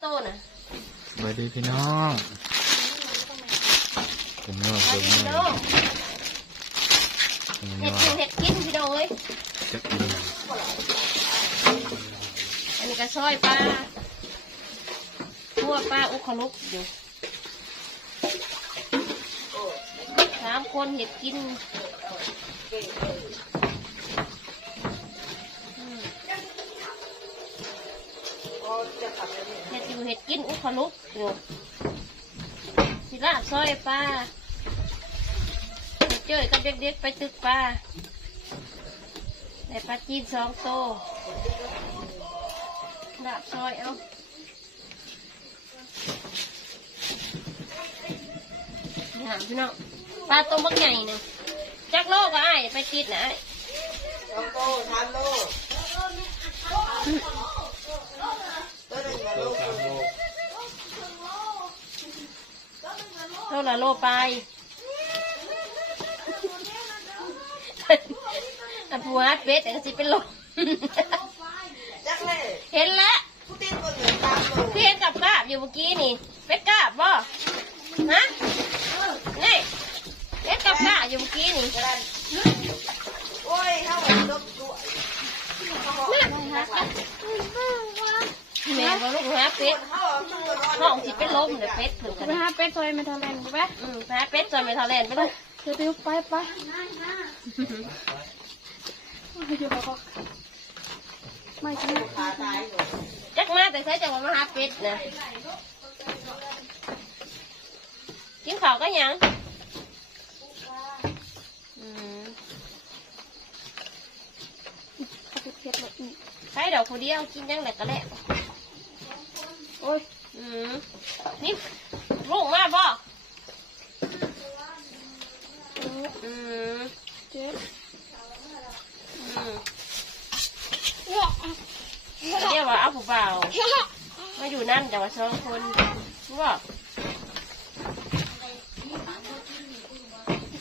โตน่ะสวัสดีพี่น้องผมนวดไปผมนพี่วน้องดผมนเห็ดวกินดเห็ดกินพี่น้องเอ้ยจักดีอันนี้ก็ซอยปลาทั่วปลาอุคลุกอยู่สามคนเห็ดกิน กินอุคลุกอยู่สิลาบซอยปลาเห็ดเจอกับเด็กๆไปตึกปลาได้ปลาจีนสองโตดาบซอยเอาหามพี่น้องปลาตัวบักใหญ่หนึ่งจักโลก็ไอ้ไปติดนะอ้สองโลสามโล ลละโลไปอันผัวเป็ดแต่ก็สิเป็นโลจักเลยเห็นแล้วผู้ตีนคนเหลือสามโลพี่เห็นกับกาบอยู่เมื่อกี้นี่เป็ดกาบบ่ฮะนี่เป็ดกับกาบอยู่เมื่อกี้นี่กระดานโอ้ยเข้าไปลบด้วยแม่ก็ลูกหาเป็ดเข้าเอาขึ้ นมาห้องสิเป็นลมเลยเป็ดถึงกันไปหาเป็ดซอยไม่ทะเลนกูไปอืมหาเป็ดจนไม่ทะเลนไปเลยเดี๋ยวไปไปไปอยู่เขาก็ไม่ใช่ขาตายหมดจักมาแต่ใช้จังหวะมาหาเป็ดนะกินข้าวก็ยังอืมเขาไปเพชรเลยอีกใช้ดอกคนเดียวกินยังไงก็แล้วโอ้ยอื มนี่ลูกมาบ่อืมเจ็บอืมเรียกว่าเอาผู้เบามาอยู่นั่นแต่ว่าสองคนรู้บ่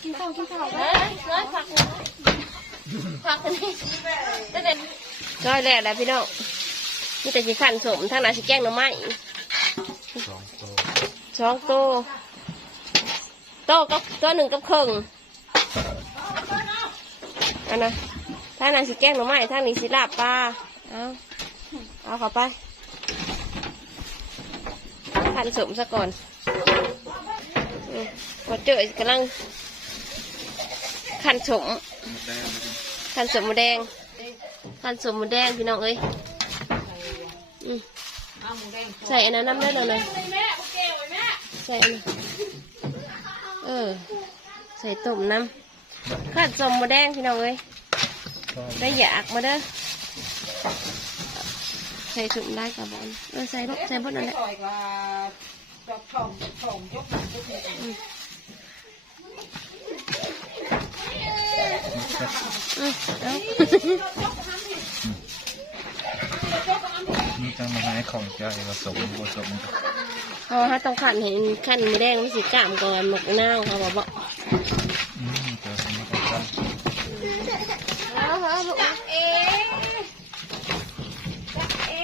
กินข้าวกินข้าวเฮ้ยเฮ้ยผักผักนนี้ก็เด็ดก้อยแรกแล้วพี่น้องนี่แต่สิขันสมทางไหนสิแกงหน่อไม้ สองโต โตกับตัวหนึ่งกับครึ่งอันนะทางไหนสิแกงหน่อไม้ทางนี้สิลาบปลา เอาเอาเข้าไปขันสมซะก่อนพอเจอกำลังขันสมขันสมหมูแดงขันสมหมูแดงพี่น้องเอ้ย อืมใส่อันนั้นน้ำได้เลยนะใส่อันนั้นเออ ใส่ต้มน้ำขันสมหมูแดงพี่น้องเอ้ยได้อยากมาเด้อใส่ถุงได้กับบอลเออใส่รถใส่บดนั่นแหละต่อยกว่าจับช่องช่องยกหนังยกนี่อืมเอา นี่ต้องมาให้ของใจผสมผสมเพราะว่าถ้าต้องขันเห็นขันหมูแดงมันสิกล้ามก่อนหมกนาวเขาบอกว่าอืมเจอสมัครกันเอาเอาลูก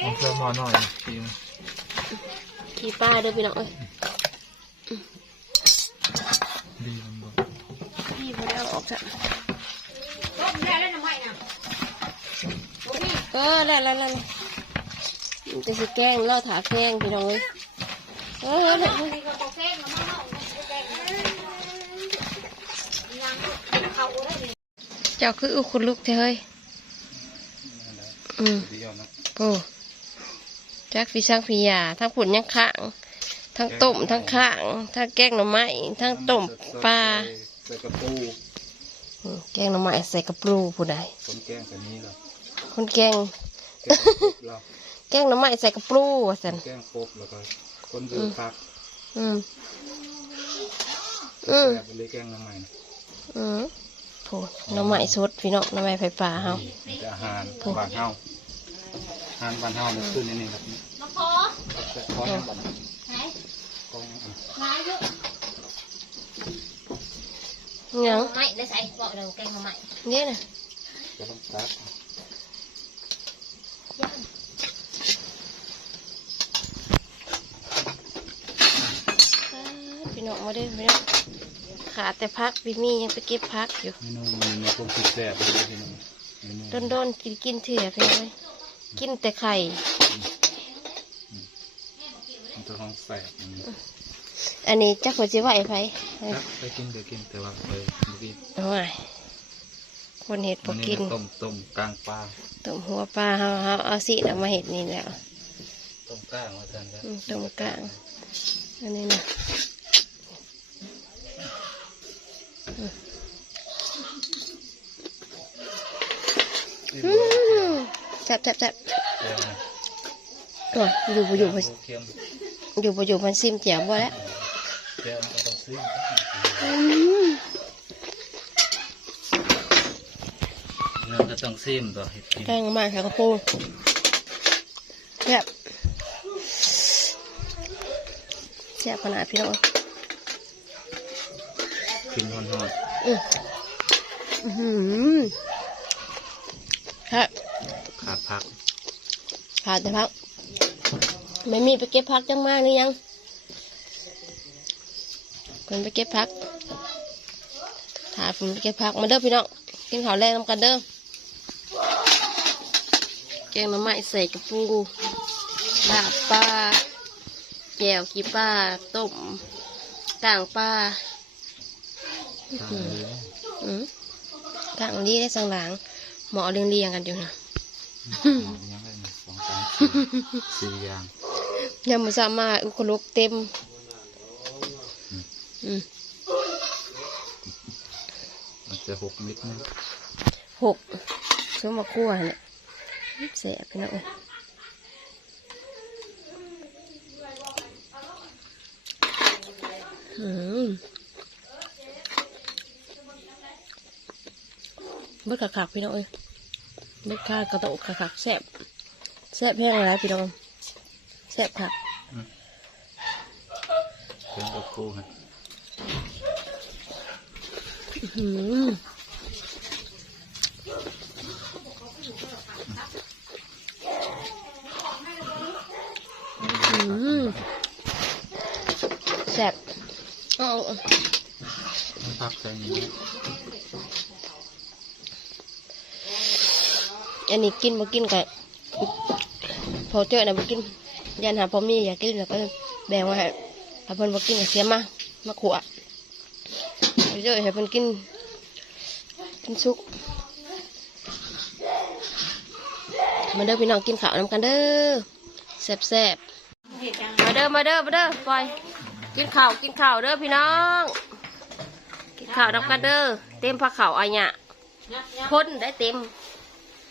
ผมเพิ่มหม้อหน่อยทีมขี่ป้าเด้อพี่น้องเอ้ยดีมันบอกพี่ไม่ได้เอาออกจ้ะต้มได้แล้วทำไมน่ะเออแล้วแล้วแล้วมัน จะสิแกล้งเล่าถาแกล้งพี่น้องเอ้ยเออเออเออนี่ก็บอกแก้งแล้วมั้งยังเขาได้ดิเจ้าคืออุคุณลูกเธอเฮ้ยอืมโอ้จักพี่ช่างพี่ยาทั้งผุนยังข้าง ทั้งต้มทั้งข้าง ทั้งแกงหน่อไม้ทั้งต้มปลาใส่กระปูแกงหน่อไม้ใส่กระปูผู้ใดคนแกงแบบนี้เหรอคนแกง แกงกบเราแกงหน่อไม้ใส่กระปรูว่าสันแกงกบแล้วก็คนดูพักอืม อืมแซ่บเลยแกงน้ำใหม่อืมโผหน่อไม้สดพี่น้องหน่อไม้ไฟป่าเฮา นี่จะอาหารบ้านเฮาอาหารบ้านเฮาเนี่ยขึ้นในนี่ครับนี่มาพอแต่ขอให้บ้านไหนของอันหายเยอะหยังไม่ได้ใส่บอกเรื่องแกงมาใหม่เนี่ยนะจะต้องตัด ย่าง น้อง มาเด้อพี่น้องขาดแต่พักพี่มียังไปเก็บพักอยู่เมนูมันมีความผิดแสบเลยพี่น้องเมนูโดนโดนๆกินกินเถื่อพี่น้องเอ้ยกินแต่ไข่มันจะท้องแสบอืมอันนี้จักหัวจิไหวไผครับไปกินไปกินแต่ว่าเคยเมื่อกี้โอ้ยคนเห็ดพวัอนนี้กินต้มต้มกลางปลาต้มหัวปลาเฮาเฮาเอาสิเอามาเห็ดนี่แล้วต้มกลางมาทันครับอืมต้มกลางอันนี้นะอืม แซ่บแซ่บแซ่บเจียวนะตัวอยู่บ่อยู่บ่เค็มอยู่บ่อยู่มันซิมเจียวบ่แล้วเจียวมันก็ต้องซื้ออืมเนื้อก็ต้องซิมตัวเห็ดกินแกงมาค่ะกระปูแซ่บแซ่บขนาดพี่น้อง กินหอนอืมอื้อหือครับๆขาดผักขาดแต่พัก ไม่มีไปเก็บพักจังมากหรือยังคนไปเก็บพักถาผมไปเก็บพักมาเด้อพี่น้องกินข้าวแรงนำกันเด้อแกงหน้ำไม้ใส่กระปูลาบปลาแก้วขี้ปลาต้มก่างปลาตามนี้อืม กลางดีได้สังหลังหมอเรียงเรียงๆกันอยู่นะหมดยังไงนะสองสามสี่สี่อย่างยังไม่สามารถอุคลุกเต็มอืมมันจะหกเม็ดนะหกช่วมาคั่วเนี่ยแสบพี่น้องเอ้ยอืม เบิดขักๆพี่น้องเอ้ยเบิดข้ากระโตกขักๆแสบแสบแห้งอะไรพี่น้องแสบคักเพิ่มกับคู่ฮะอื้อหืออื้อหือแซ่บเอาเอาต้องพักใส่นี้ อันนี้กินบ่กินกันพอเจอนะบ่กินยันหาพอมีอยากกินแล้วก็แบ่งไว้ให้ถ้าเพิ่นบ่กินก็เสียมามาขวดพอเจอให้เพิ่นกินกินซุกมาเด้อพี่น้องกินข้าวนำกันเด้อแซ่บแซ่บๆมาเด้อมาเด้อมาเด้อปล่อยกินข้าวกินข้าวเด้อพี่น้อง กินข้าวนำกันเด้อเต็มผักข้าวอะเนี่ยคนได้เต็ม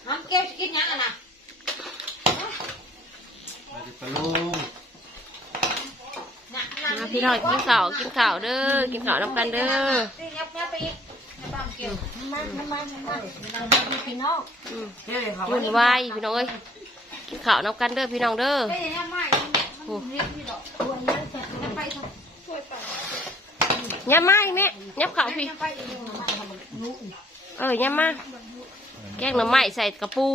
น้ำเก็บกินยังอะนะมาดิปลาลูกมาพี่น้องกินข้าวกินข้าวเด้อกินข้าวนำกันเด้อตียับยับไปอีกน้ำตาลเกี่ยวน้ำมันน้ำมันน้ำมันน้ำมันพี่น้องอืมเดี๋ยวเขายุ่นวายพี่น้องเอ้ยกินข้าวนำกันเด้อพี่น้องเด้อเฮ้ยน้ำมันมันเรียกพี่ดอกตัวนี้จะไปทำช่วยไปยับมาอีกแม่ยับข้าวพี่ไปอีกน้ำมันทำรู้เออยับมา แกงหน่อไม้ใส่กระปู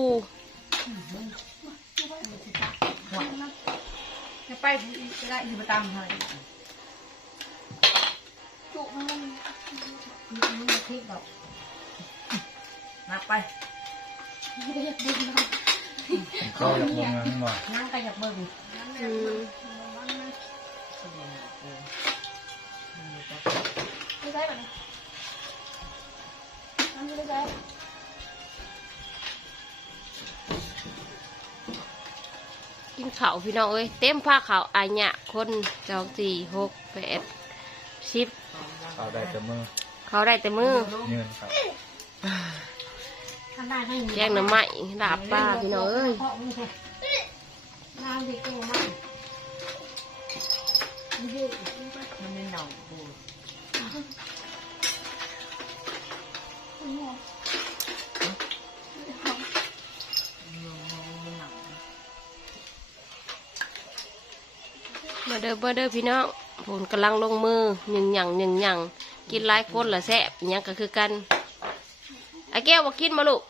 จะไปจะได้อยู่ประจำเลยจุกมันมันพริกดอกนับไปเข้าอยากลงงั้นว่ะนั่งไปจากเบอร์ดิอืมกิ นข้าวพี่น้องเอ้ยเต็มผ้าขาวอายะคนจองสี่หกแปดสิบเข้าได้แต่มือเขาได้แต่มือยืนครับข้างหน้าให้แกงหน่อไม้ดาบป้าพี่น้องเอ้ยน้ำที่กูมันมันเป็นหนองกู มาเด้อเบอร์เด้อพี่น้องผมกำลังลงมือหนึ่งหยั่งหนึ่งหยั่งกินหลายคนละแซ่บอิหยังก็คือกันไอ้แก้วบอกกินมาลูก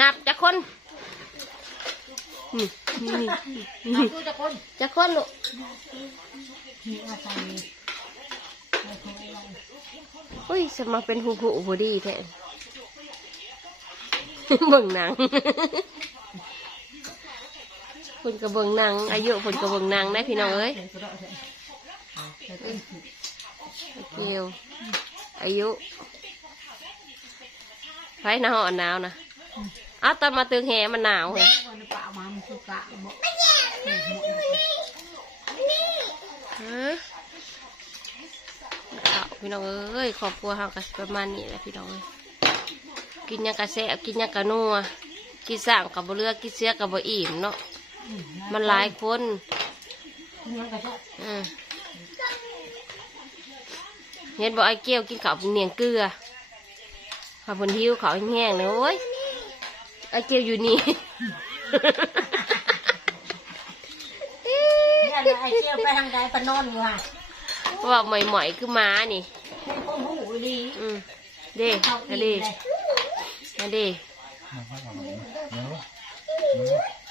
นับจักคนนี่นี่นี่จะคนจักคนลูกอุ้ยสมาเป็นหูหูบอดีแท้เบิ่งหนัง คนกับเบิ่งนังอายุคนกับเบิ่งนังได้พี่น้องเอ้ยเกี่ยวอายุไฟหนาวอ่อนหนาวนะอ้าวตอนมาตึงแหมันหนาวเลยวันนี้ปะมามันคือพี่น้องเอ้ยครอบครัวเฮาก็สิประมาณนี้แหละพี่น้องเอ้ยกินยังกะแซ่บกินยังกะนัวกินสร้างกับบเลือกกินเสียกับบอิ่มเนาะ มันหลายคนยังกระชากอืมเห็นบอกไอ้เกี้ยวกินข้าวเป็นเนียงเกลือข้าวบนหิวข้าวแห้งๆเลยโอ้ยไอ้เกี้ยวอยู่นี่เนี่ยไอ้เชี่ยวไปทางใดปนอนอยู่ห่ะว่าใหม่ๆคือม้านี่ให้คนหูดีอืมเด้เขานั่นดีเด้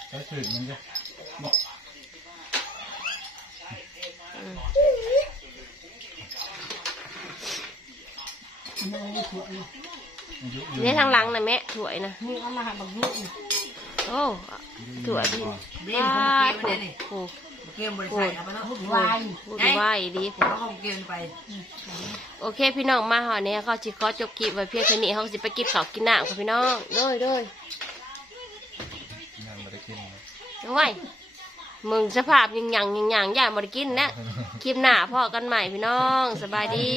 เลยนั่นเด้มันก็ทำแบบนี้เนาะเนาะใช้สื่อมันจะบอกอืมมันไม่ถูกเลยอายุนี่ทางหลังนะแม่ถวยนะมึงเอามาหาบักยุ่งโอ้ถวยพี่เล่มของเกมโอ้เนี่ยนี่โหเกมบริษัทเอาไปเนาะหุ่นวายพูดว่าอีดีเอาของเกมไปโอเคพี่น้องมาหอนี้เขาจิขอจบคลิปไว้เพียงแค่นี้เขาสิไปกินข้าวกินน้ำกับพี่น้องเด้อยเด้อย เอาไว้มึงสภาพยังยังยังยังอย่ามากินนะ คลิปหน้าพ่อกันใหม่พี่น้อง สบายดี